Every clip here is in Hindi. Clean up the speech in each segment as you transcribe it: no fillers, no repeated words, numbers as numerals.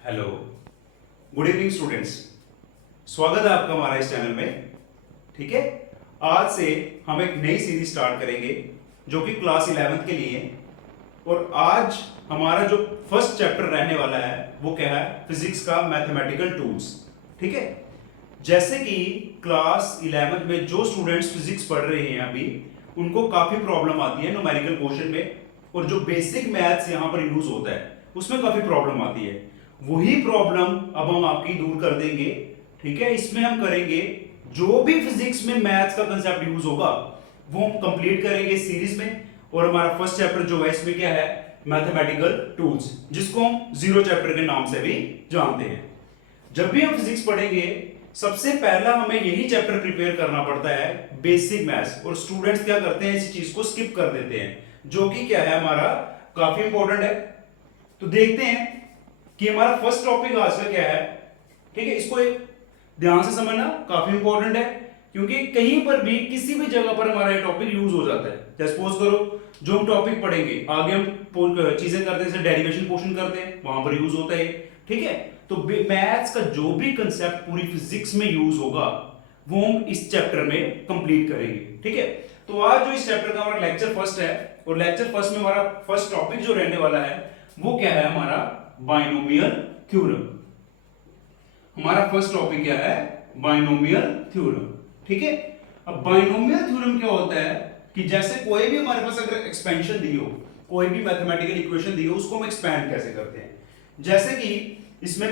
Hello, good evening students. स्वागत है आपका हमारा इस चैनल में। ठीक है, आज से हम एक नई सीरीज स्टार्ट करेंगे जो कि क्लास 11th के लिए है। और आज हमारा जो फर्स्ट चैप्टर रहने वाला है वो क्या है, फिजिक्स का मैथमेटिकल टूल्स। ठीक है, जैसे कि क्लास 11th में जो स्टूडेंट्स फिजिक्स पढ़ रहे हैं अभी, उनको काफी प्रॉब्लम आती है न्यूमेरिकल क्वेश्चन में, और जो बेसिक मैथ्स यहां पर यूज होता है उसमें काफी प्रॉब्लम आती है। वही प्रॉब्लम अब हम आपकी दूर कर देंगे। ठीक है, इसमें हम करेंगे जो भी फिजिक्स में मैथ्स का कंसेप्ट यूज होगा वो हम कंप्लीट करेंगे इस सीरीज में। और हमारा फर्स्ट चैप्टर जो है इसमें क्या है, मैथमेटिकल टूल्स, जिसको हम जीरो चैप्टर के नाम से भी जानते हैं। जब भी हम फिजिक्स पढ़ेंगे सबसे पहला हमें यही चैप्टर प्रिपेयर करना पड़ता है, बेसिक मैथ्स। और स्टूडेंट्स क्या करते हैं, इस चीज को स्किप कर देते हैं, जो कि क्या है हमारा काफी इंपॉर्टेंट है। तो देखते हैं कि हमारा फर्स्ट टॉपिक आज का क्या है। ठीक है, इसको एक ध्यान से समझना, काफी इंपॉर्टेंट है, क्योंकि कहीं पर भी किसी भी जगह पर हमारा ये टॉपिक यूज हो जाता है। जैसे सपोज करो जो हम टॉपिक पढ़ेंगे आगे, हम चीजें करते हैं, जैसे डेरिवेशन पोर्शन करते हैं, वहां पर यूज होता है। ठीक है, तो मैथ्स का जो भी कंसेप्ट पूरी फिजिक्स में यूज होगा वो हम इस चैप्टर में कंप्लीट करेंगे। ठीक है, तो आज जो इस चैप्टर का हमारा लेक्चर फर्स्ट है, और लेक्चर फर्स्ट में हमारा फर्स्ट टॉपिक जो रहने वाला है वो क्या है, हमारा बाइनोमियल थ्योरम। हमारा फर्स्ट टॉपिक क्या है, बाइनोमियल थ्योरम। ठीक है, अब बाइनोमियल थ्योरम क्या होता है कि जैसे कोई भी हमारे पास अगर एक्सपेंशन दी हो, कोई भी मैथमेटिकल इक्वेशन दी हो, उसको हम एक्सपैंड कैसे करते हैं। जैसे कि इसमें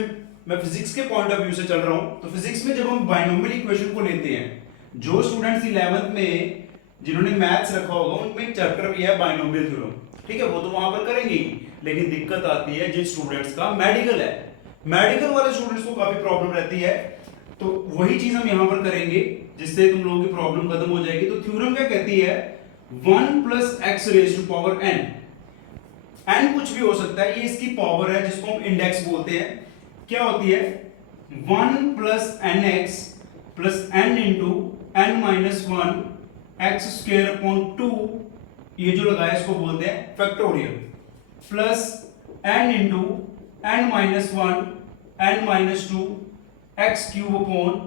मैं फिजिक्स के पॉइंट ऑफ व्यू से चल रहा हूं, तो फिजिक्स में जब हम बाइनोमियल इक्वेशन को लेते हैं, जो स्टूडेंट्स 11th में जिन्होंने मैथ्स रखा होगा उनमें एक चैप्टर भी है बाइनोमियल थ्योरम। ठीक है, वो तो वहां पर करेंगे ही, लेकिन दिक्कत आती है जिन स्टूडेंट्स का मेडिकल है, मेडिकल वाले स्टूडेंट्स को काफी प्रॉब्लम रहती है। तो वही चीज हम यहां पर करेंगे जिससे तुम लोगों की प्रॉब्लम खत्म हो जाएगी। तो थ्योरम क्या कहती है, 1 plus X raise to power N. N कुछ भी हो सकता है, ये इसकी पावर है जिसको हम इंडेक्स बोलते हैं। क्या होती है, 1 plus n x plus n into n minus 1 x square upon 2, ये जो लगाया इसको बोलते हैं factorial, plus n into n minus 1 n minus 2 x cube upon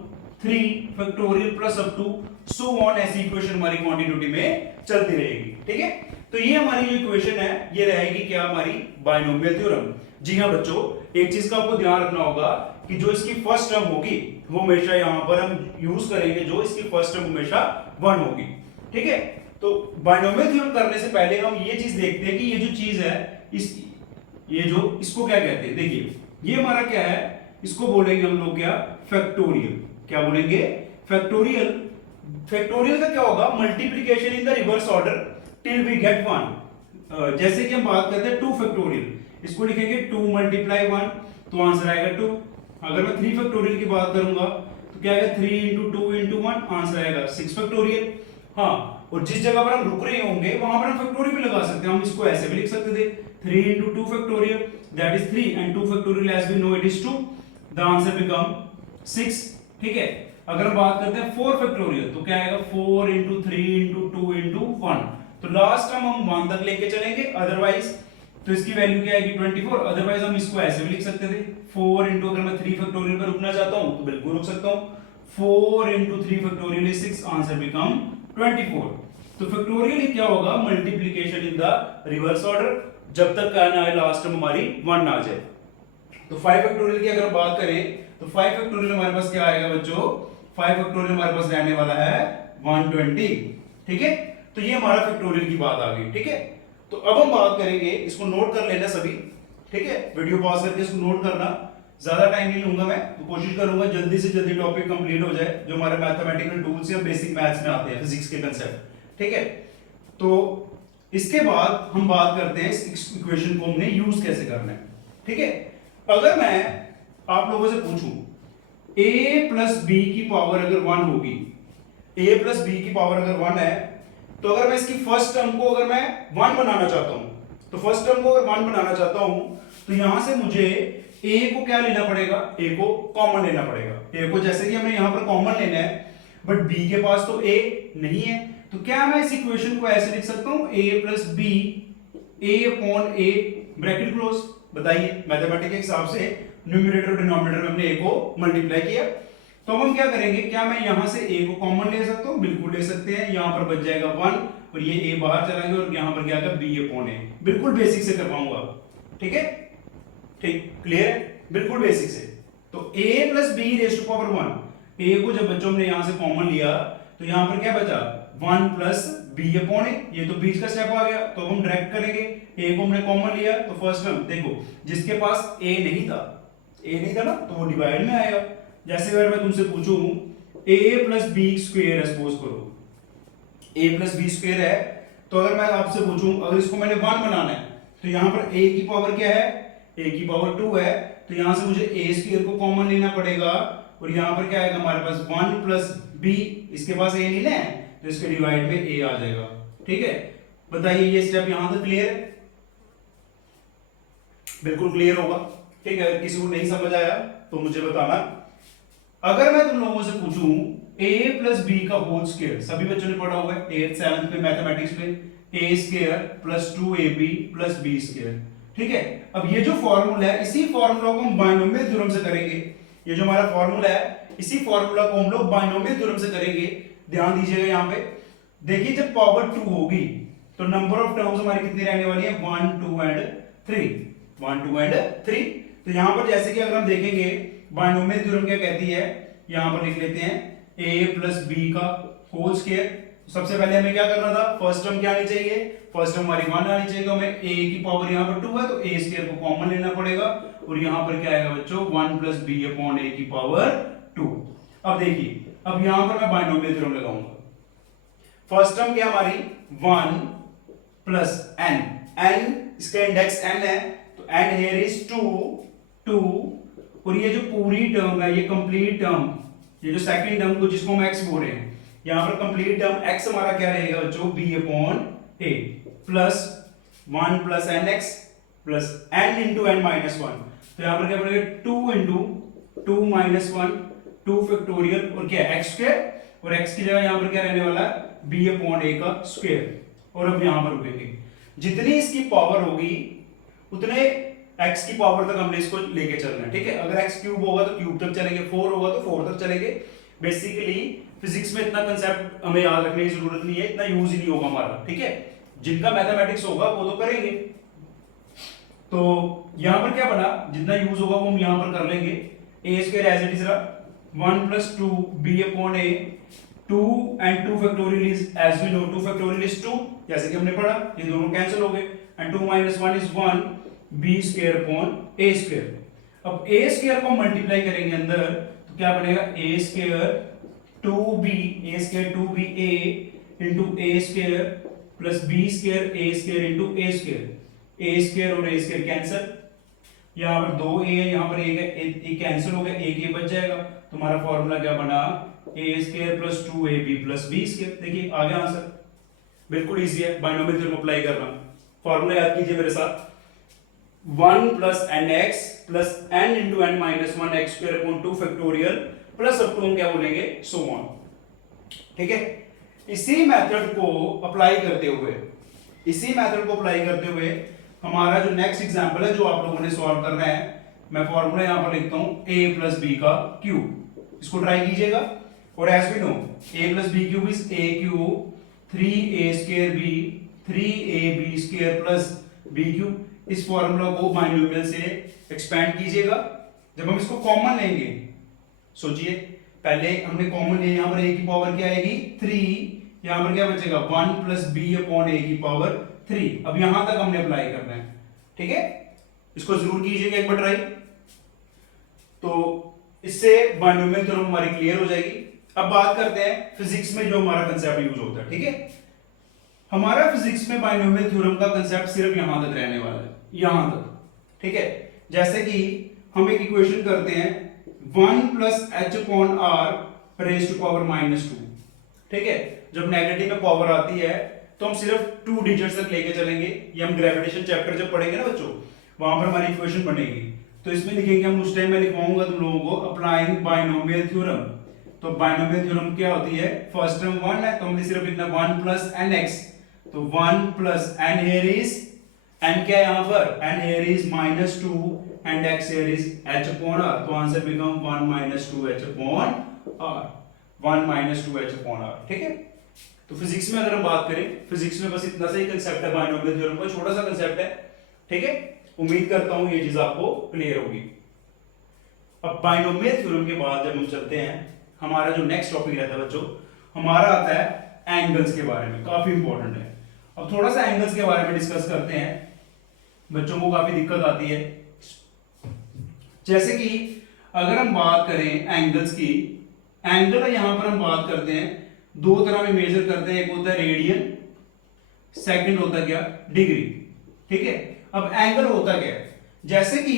3 factorial plus up to so on. ऐसी इक्वेशन हमारी क्वांटिटी में चलती रहेगी। ठीक है, तो ये हमारी जो इक्वेशन है ये रहेगी क्या, हमारी बाइनोमियल थ्योरम। जी हाँ बच्चों, एक चीज का आपको ध्यान रखना होगा कि जो इसकी फर्स्ट टर्म होगी वो हमेशा यहां पर हम यूज करेंगे, जो इसकी फर्स्ट टर्म हमेशा 1 होगी। ठीक है, तो बाइनोमियल थ्योरम करने से पहले हम ये चीज देखते हैं कि ये जो चीज है ये जो इसको क्या कहते हैं। देखिए ये हमारा क्या है, इसको बोलेंगे हम लोग क्या, फैक्टोरियल। क्या बोलेंगे, फैक्टोरियल। फैक्टोरियल का क्या होगा, multiplication in the reverse order till we get 1। जैसे कि हम बात करते हैं 2 फैक्टोरियल, इसको लिखेंगे 2 मल्टीप्लाई 1, तो आंसर आएगा 2। अगर मैं 3 फैक्टोरियल की बात करूंगा तो क्या आएगा, 3 इंटू 2 इंटू 1, आंसर आएगा 6 फैक्टोरियल। हाँ, और जिस जगह पर हम रुक रहे होंगे वहां पर हम फैक्टोरियल भी लगा सकते हैं। हम इसको ऐसे भी लिख सकते थे, 3 into 2 factorial that is 3 and 2 factorial as we know it is 2, the answer become 6। ठीक है, अगर हम बात करते हैं 4 फैक्टोरियल तो क्या आएगा, 4 इंटू 3 इंटू 2 इंटू 1, तो लास्ट टर्म हम 1 तक लेके चलेंगे, अदरवाइज तो इसकी वैल्यू क्या आएगी 24। अदरवाइज हम इसको ऐसे भी लिख सकते थे, 4 इंटू, अगर मैं 3 फैक्टोरियल पर रुकना चाहता हूं तो बिल्कुल रुक सकता हूं, 4 into 3 factorial is 6, answer become 24। तो फैक्टोरियल क्या होगा, multiplication in the reverse order, जब तक क्या ना आए लास्ट टर्म हमारी 1 ना आ जाए। तो 5 फैक्टोरियल की अगर बात करें तो 5 फैक्टोरियल हमारे पास क्या आएगा बच्चों, 5 फैक्टोरियल हमारे पास रहने वाला है 120। ठीक है, तो ये हमारा फैक्टोरियल की बात आ गई। ठीक है, तो अब हम बात करेंगे, इसको नोट कर लेना सभी। ठीक है, वीडियो पॉज करके इसको नोट करना, ज्यादा टाइम नहीं लूंगा मैं, तो कोशिश करूंगा जल्दी से जल्दी टॉपिक कंप्लीट हो जाए जो हमारे मैथमेटिकल टूल्स या बेसिक मैथ्स में आते हैं, फिजिक्स के कंसेप्ट। ठीक है, तो इसके बाद हम बात करते हैं इस इक्वेशन को हमने यूज कैसे करना है। ठीक है, अगर मैं आप लोगों से पूछूं a प्लस बी की पावर अगर 1 होगी, a प्लस बी की पावर अगर 1 है, तो अगर मैं इसकी फर्स्ट टर्म को अगर मैं 1 बनाना चाहता हूं, तो फर्स्ट टर्म को अगर 1 बनाना चाहता हूं तो यहां से मुझे a को क्या लेना पड़ेगा, a को कॉमन लेना पड़ेगा। a को जैसे कि हमने यहां पर कॉमन लेना है, बट b के पास तो a नहीं है, तो क्या मैं इस इक्वेशन को ऐसे लिख सकता हूं, a plus b, a upon a bracket close. बताइए मैथमेटिक्स के हिसाब से न्यूमरेटर और डिनोमिनेटर में हमने a को मल्टीप्लाई किया, तो हम क्या करेंगे, क्या मैं यहां से a को कॉमन ले सकता हूं? बिल्कुल ले सकते हैं। यहां पर बच जाएगा 1 और ये a बाहर चला गया और यहां पर क्या आएगा b अपॉन a। बिल्कुल बेसिक से कर पाऊंगा, ठीक है, ठीक, क्लियर है, बिल्कुल बेसिक से। तो a plus b raise to power 1, a को जब बच्चों ने यहां से कॉमन लिया तो यहां पर क्या बचा 1 प्लस बी अपॉन ए, ये तो बीच का स्टेप आ गया, तो हम डायरेक्ट करेंगे। a को हमने कॉमन लिया तो फर्स्ट टर्म देखो, जिसके पास a नहीं था ना, तो वो डिवाइड में आएगा। जैसे अगर मैं तुमसे पूछूं a प्लस बी स्क्वायर है, सपोज करो a प्लस बी स्क्वायर है, तो अगर मैं आपसे पूछूं अगर इसको मैंने 1 बनाना है तो यहां पर a की पावर क्या है, a की पावर 2 है, तो यहां से मुझे a स्क्वायर को कॉमन लेना पड़ेगा और यहां पर क्या आएगा हमारे पास 1 प्लस b, इसके पास a नहीं है तो इसके डिवाइड में a आ जाएगा, ठीक है। बताइए ये स्टेप यहां तक क्लियर है? बिल्कुल क्लियर होगा, ठीक है। किसी को नहीं समझ आया तो मुझे बताना। अगर मैं तुम लोगों से पूछूं a प्लस बी का होल स्क्वायर, सभी बच्चों ने पढ़ा हुआ है 8th 7th में मैथमेटिक्स में, a square plus 2ab plus b square, ठीक है। अब ये जो फॉर्मूला है इसी फॉर्मूला को हम बाइनोमियल थ्योरम से करेंगे। ये जो हमारा फॉर्मूला है इसी फॉर्मूला को हम लोग बाइनोमियल थ्योरम से करेंगे। ध्यान दीजिएगा यहां पे, देखिए जब पावर 2 होगी तो नंबर ऑफ टर्म्स हमारी कितनी रहने वाली है, 1 2 एंड 3, 1 2 एंड 3। तो यहां पर जैसे कि अगर हम देखेंगे बाइनोमियल थ्योरम क्या कहती है, यहां पर लिख लेते हैं a प्लस बी का होल स्क्वायर। सबसे पहले हमें क्या करना था, फर्स्ट टर्म क्या आनी चाहिए, फर्स्ट टर्म हमारी 1 आनी चाहिए, तो हमें a की पावर यहां पर 2 है तो a स्क्वायर को कॉमन लेना पड़ेगा और यहां पर क्या आएगा बच्चों 1 प्लस बी अपॉन a की पावर 2। अब देखिए, अब यहां पर मैं बाइनोमियल थ्योरम लगाऊंगा। फर्स्ट टर्म क्या हमारी 1 प्लस n इसका इंडेक्स n है तो n हियर इज 2 और ये जो पूरी टर्म है ये कंप्लीट टर्म, ये जो सेकंड टर्म को जिसको हम x बोल रहे हैं, यहां पर कंप्लीट टर्म x हमारा क्या रहेगा बच्चों b upon a plus 1 plus nx plus n into n minus 1, तो यहां पर क्या बनेगा 2 इंटू 2 माइनस 1 2 फैक्टोरियल और क्या x स्क्वायर और x की जगह यहां पर क्या रहने वाला है b अपॉन a का स्क्वायर। और अब यहां पर रुकेंगे, जितनी इसकी पावर होगी उतने x की पावर तक हमने इसको लेके चलना है, ठीक है। अगर x क्यूब होगा तो क्यूब तक चलेंगे, 4 होगा तो 4 तक चलेंगे। बेसिकली फिजिक्स में इतना कंसेप्ट हमें याद रखने की जरूरत नहीं है, इतना यूज ही नहीं होगा हमारा, ठीक है। जिनका मैथमेटिक्स होगा वो तो करेंगे। तो यहां पर क्या बना, जितना यूज होगा वो हम यहां पर कर लेंगे। a square as it is रहा 1 plus 2 b upon a, 2 and 2 factorial is as we know 2 factorial is 2, जैसे कि हमने पढ़ा, ये दोनों कैंसिल हो गए and 2 minus 1 is 1 b square upon a square। अब a square को मल्टीप्लाई करेंगे अंदर तो क्या बनेगा a square 2b a square 2ba into a square plus b square a square into a square और a square कैंसिल, यहाँ पर 2a है यहाँ पर 1 है, एक कैंसिल हो गया, एक ये बच जाएगा। तुम्हारा फॉर्मूला क्या बना a square plus 2ab plus b square. देखिए आ गया आंसर, बिल्कुल इजी है बाइनोमियल थ्योरम अप्लाई करना। फॉर्मूला याद कीजिए मेरे साथ, 1 plus nx plus n into n minus 1 x square upon 2 factorial plus up to हम क्या बोलेंगे सो ऑन, ठीक है। इसी मेथड को अप्लाई करते हुए हमारा जो नेक्स्ट एग्जांपल है जो आप लोगों ने सॉल्व करना है, मैं फॉर्मूला यहां पर लिखता हूं a प्लस बी का क्यूब, इसको ट्राई कीजिएगा। और as we know a plus b cube is a cube 3a square b 3ab square plus b cube. इस फॉर्मूला को बाइनोमियल से एक्सपेंड कीजिएगा। जब हम इसको कॉमन लेंगे, सोचिए पहले हमने कॉमन लिया, यहां पर a की पावर क्या आएगी 3, यहां पर क्या बचेगा 1 प्लस b अपॉन a की पावर 3। अब यहां तक हमने अप्लाई करना है, ठीक है। इसको जरूर कीजिएगा एक बार ट्राई, तो इससे बाइनोमियल थ्योरम हमारी क्लियर हो जाएगी। अब बात करते हैं फिजिक्स में जो हमारा कंसेप्ट यूज होता है, ठीक है। हमारा फिजिक्स में बाइनोमियल थ्योरम का कंसेप्ट सिर्फ यहां तक रहने वाला है, यहां तक, ठीक है। जैसे कि हम एक इक्वेशन करते हैं 1 plus h upon r raise to power minus 2, ठीक है। जब नेगेटिव में पावर आती है तो हम सिर्फ 2 डिजिट्स तक लेके चलेंगे। ये हम ग्रेविटेशन चैप्टर जब पढ़ेंगे ना बच्चों, वहां पर हमारी इक्वेशन बनेगी। तो इसमें लिखेंगे हम, उस टाइम मैं लिखवाऊंगा तुम लोगों को अप्लाइंग बाइनोमियल थ्योरम। तो बाइनोमियल थ्योरम क्या होती है, फर्स्ट टर्म 1 है तो हमने सिर्फ लिखना 1 प्लस nx, तो 1 plus n here is an क्या है यहाँ पर, N here is -2 and x here is h upon r, तो answer become 1 - 2h upon r, 1 - 2h upon r। ठीक है, तो फिजिक्स में अगर हम बात करें, फिजिक्स में बस इतना सा ही कंसेप्ट है बायनोमियल थ्योरम का, छोटा सा कंसेप्ट है। ठीक है, उम्मीद करता हूं ये चीज आपको क्लियर होगी। अब बायनोमियल थ्योरम के बाद जब हम चलते हैं, हमारा जो नेक्स्ट टॉपिक रहता है बच्चों, हमारा आता है एंगल्स के बारे में, काफी इंपॉर्टेंट है। अब थोड़ा सा एंगल्स के बारे में डिस्कस करते हैं, बच्चों को काफी दिक्कत आती है। जैसे कि अगर हम बात करें एंगल्स की, एंगल यहां पर हम बात करते हैं दो तरह में मेजर करते हैं, एक होता है रेडियन, सेकंड होता है क्या, डिग्री। ठीक है, अब एंगल होता क्या है, जैसे कि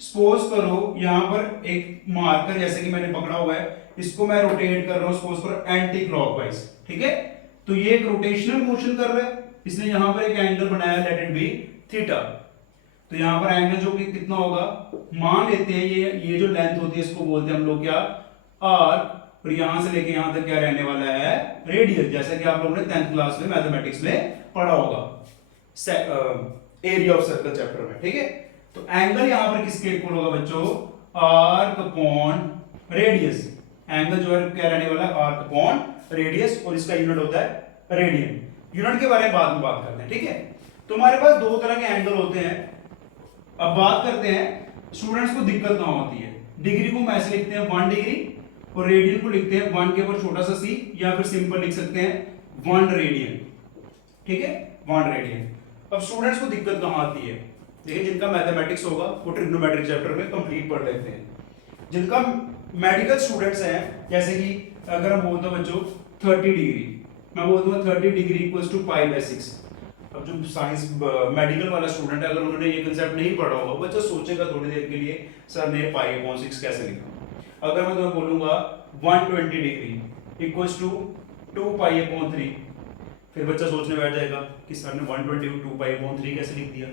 सपोज करो यहां पर एक मार्कर जैसे कि मैंने पकड़ा हुआ है, इसको मैं रोटेट कर रहा हूं सपोज करो एंटी क्लॉकवाइज। ठीक है, तो ये एक रोटेशनल मोशन कर रहा है, इसने यहां पर एक एंगल बनाया, लेट इट बी थीटा। तो यहां पर एंगल जो कि कितना होगा, मान लेते हैं ये जो लेंथ होती है इसको बोलते हैं हम लोग क्या, आर, और यहां से लेके यहां तक क्या रहने वाला है, रेडियस, जैसा कि आप लोगों ने 10th क्लास में मैथमेटिक्स में पढ़ा होगा एरिया ऑफ सर्कल चैप्टर में। ठीक है, तो एंगल यहां पर किसके इक्वल होगा बच्चों, आर्क अपॉन रेडियस। एंगल जो है क्या रहने वाला है, आर्क अपॉन रेडियस, और इसका यूनिट होता है रेडियन। यूनिट के बारे में बाद में बात करते हैं। ठीक है, तो हमारे पास दो तरह के एंगल होते हैं। अब बात करते हैं स्टूडेंट्स को दिक्कत कहां होती है, डिग्री को हम ऐसे लिखते हैं 1 डिग्री, और रेडियन को लिखते हैं 1 के ऊपर छोटा सा c, या फिर सिंपल लिख सकते हैं 1 रेडियन। ठीक है, 1 रेडियन। अब स्टूडेंट्स को दिक्कत कहां आती है, देखिए जिनका मैथमेटिक्स होगा वो ट्रिग्नोमेट्रिक चैप्टर में कंप्लीट पढ़ लेते हैं। जिनका मेडिकल स्टूडेंट्स हैं, जैसे कि अगर हम बोलते हैं बच्चों 30 डिग्री, मैं बोलता हूं 30 डिग्री इक्वल्स टू π/6। अब जो साइंस मेडिकल वाला स्टूडेंट है, अगर उन्होंने ये कंसेप्ट नहीं पढ़ा होगा, बच्चा सोचेगा थोड़ी देर के लिए सर ने π/6 कैसे लिखा। अगर मैं तुम्हें बोलूंगा 120 डिग्री इक्वल्स टू 2π/3, फिर बच्चा सोचने बैठ जाएगा कि सर ने 120 को 2π/3 कैसे लिख दिया।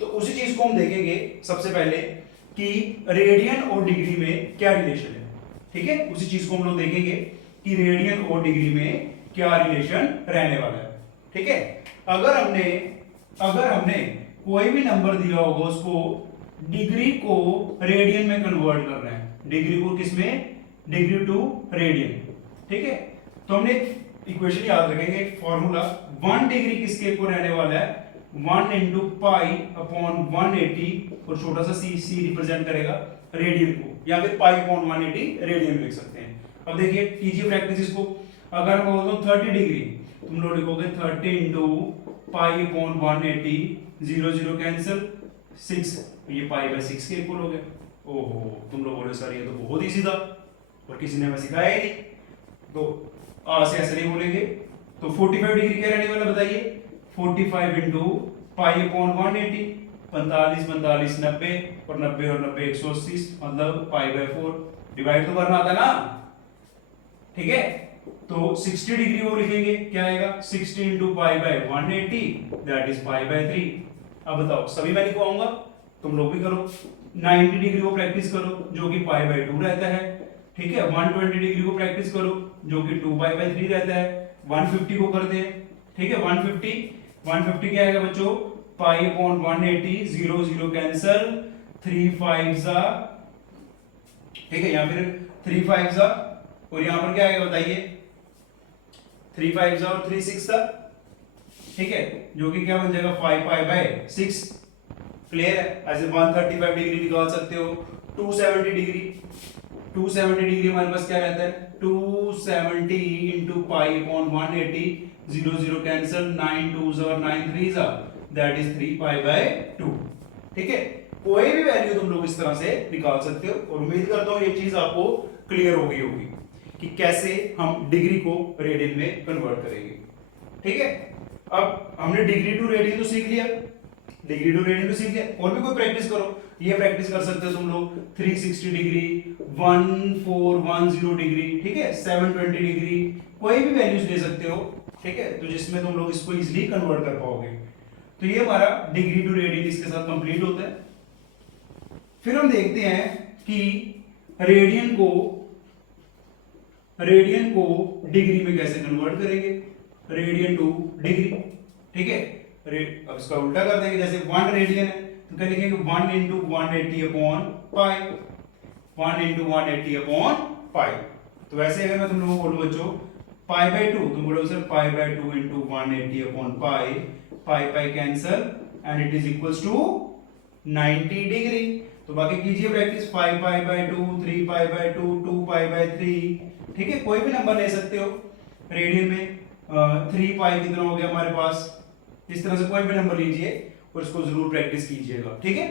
तो उसी चीज को हम देखेंगे सबसे पहले कि रेडियन और डिग्री में क्या रिलेशन है। ठीक है, उसी चीज को हम लोग देखेंगे कि रेडियन और डिग्री में क्या रिलेशन रहने वाला है। ठीक है, अगर हमने कोई भी नंबर दिया होगा, उसको डिग्री को रेडियन में कन्वर्ट करना है, डिग्री को किसमें, डिग्री टू रेडियन। ठीक है, तो हमने इक्वेशन याद रखेंगे, फॉर्मूला 1 डिग्री किसके को रहने वाला है, 1 into π/180, और छोटा सा c रिप्रेजेंट करेगा रेडियन को, या फिर π/180 रेडियन लिख सकते हैं। अब देखिए कीजिए प्रैक्टिस इसको, अगर मैं बोलता हूं 30 डिग्री, तुम लोग लिखोगे 30 into π/180, 0 0 कैंसिल, 6, ये π/6 के इक्वल हो गया। ओहो, तुम लोग बोले सर ये तो बहुत इजी था और किसी ने हमें सिखाया ही नहीं, तो से ऐसे नहीं बोलेंगे। तो 45 डिग्री क्या रहने वाला बताइए, 45 into π/180, 45 45 90, और 90 और 90 180, मतलब π/4, डिवाइड तो करना आता ना। ठीक है, तो 60 डिग्री वो लिखेंगे, क्या आएगा, 60 into π/180, दैट इज π/3। अब बताओ, सभी मैं लिखवाऊंगा, तुम लोग भी करो। 90 डिग्री को प्रैक्टिस करो, जो कि π/2 रहता है। ठीक है, 120 डिग्री को प्रैक्टिस करो, जो कि 2π/3 रहता है। 150 को करते हैं। ठीक है, 150 क्या आएगा बच्चों, π/180, 0 0 कैंसल, 3 5 जा, ठीक है, या फिर 3 5 जा, और यहां पर क्या आएगा बताइए, 3 5 जा और 3 6 जा। ठीक है, जो कि क्या बन जाएगा 5π/6। क्लियर है, ऐसे 135 डिग्री निकाल सकते हो। 270 डिग्री हमारे पास क्या रहता है, 270 into π/180, 0 0 कैंसल, 9 2s और 9 3s, दैट इज 3π/2। ठीक है, कोई भी वैल्यू तुम लोग इस तरह से निकाल सकते हो, और उम्मीद करता हूं ये चीज आपको क्लियर हो गई होगी कि कैसे हम डिग्री को रेडियन में कन्वर्ट करेंगे। ठीक है, अब हमने डिग्री टू रेडियन तो सीख लिया, और भी कोई प्रैक्टिस करो, ये प्रैक्टिस कर सकते हो तुम लोग 360 डिग्री, 1410 डिग्री, ठीक है, 720 डिग्री, कोई भी वैल्यूज ले सकते हो। ठीक है, तो जिसमें तुम लोग इसको इजीली कन्वर्ट कर पाओगे। तो ये हमारा डिग्री टू रेडियन इसके साथ कंप्लीट होता है। फिर हम देखते हैं कि रेडियन को डिग्री में कैसे कन्वर्ट करेंगे, रेडियन टू डिग्री। ठीक है, अब इसका उल्टा कर देंगे, जैसे 1 रेडियन है तो क्या लिखेंगे 1 इंटू 180 अपॉन पाई, 1 इंटू 180 अपॉन पाई। तो वैसे अगर मैं तुम लोगों को बोलूं बच्चों पाई बाई 2, तुम बोलोगे sir pi by 2 into 180 upon pi, pi pi cancel and it is equals to 90 degree. तो बाकी कीजिए practice, 5 pi by 2, 3 pi by 2, 2 pi by 3, ठीक है, कोई भी नंबर ले सकते हो रेडियन में। 3 पाई कितना हो गया हमारे पास, इस तरह से कोई भी नंबर लीजिए और इसको जरूर प्रैक्टिस कीजिएगा, ठीक है।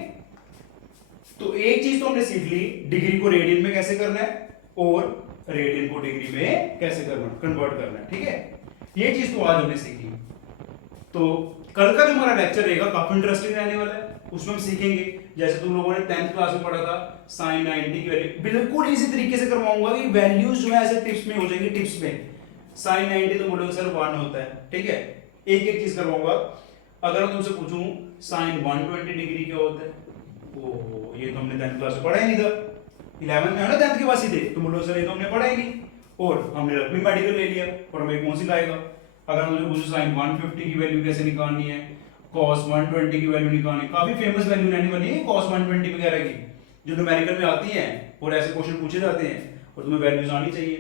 तो एक चीज तो हमने सीख ली, डिग्री को रेडियन में कैसे करना है और रेडियन को डिग्री में कैसे करना, कन्वर्ट करना है, ठीक है। ये चीज तो आज हमने सीखी। तो कल का जो हमारा लेक्चर रहेगा काफी इंटरेस्टिंग रहने वाला है, उसमें हम सीखेंगे जैसे तुम लोगों ने 10th क्लास में पढ़ा था sin 90 की वैल्यू, बिल्कुल इसी तरीके से करवाऊंगा कि वैल्यूज जो है ऐसे टिप्स में हो जाएंगी, टिप्स में sin 90 तो बोलोगे सर 1 होता है, ठीक है। एक एक चीज करवाऊंगा। अगर मैं तुमसे पूछूं sin 120 डिग्री क्या होता है, ओ ये तो हमने 10th क्लास में पढ़ा ही नहीं था, 11 में है ना 10th के पास ही थे, तो बोलो सर ये तो हमने पढ़ा ही नहीं, और हमने रकबी मेडिकल ले लिया और हमें कौन सी लाएगा। अगर मुझे पूछो sin 150 की वैल्यू कैसे निकालनी है, cos 120 की वैल्यू निकालनी है, काफी फेमस वैल्यू रहने वाली है cos 120 वगैरह की, जो न्यूमेरिकल में आती हैं और ऐसे क्वेश्चन पूछे जाते हैं और तुम्हें वैल्यूज आनी चाहिए।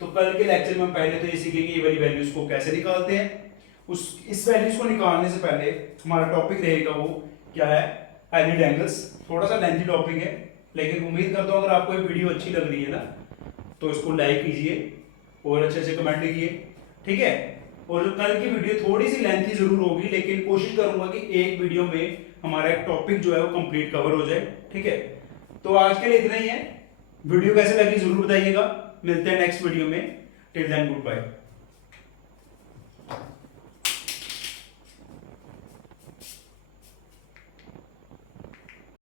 तो कल के लेक्चर में हम पहले तो ये सीखेंगे ये वाली वैल्यूज को कैसे निकालते हैं। इस वैल्यूज को निकालने से पहले हमारा टॉपिक रहेगा वो क्या है, एलिड एंगल्स। थोड़ा सा लेंथी टॉपिक है, लेकिन उम्मीद करता हूँ अगर आपको ये वीडियो अच्छी लग रही है ना तो इसको लाइक कीजिए और अच्छे से कमेंट कीजिए, ठीक है। और जो कल की वीडियो थोड़ी सी लेंथी जरूर होगी, लेकिन कोशिश करूंगा कि एक वीडियो में हमारा एक टॉपिक जो है वो कंप्लीट कवर हो जाए, ठीक है। तो आज के लिए इतना ही है, वीडियो कैसे लगी जरूर बताइएगा, मिलते हैं नेक्स्ट वीडियो में, टिल देन गुड बाय।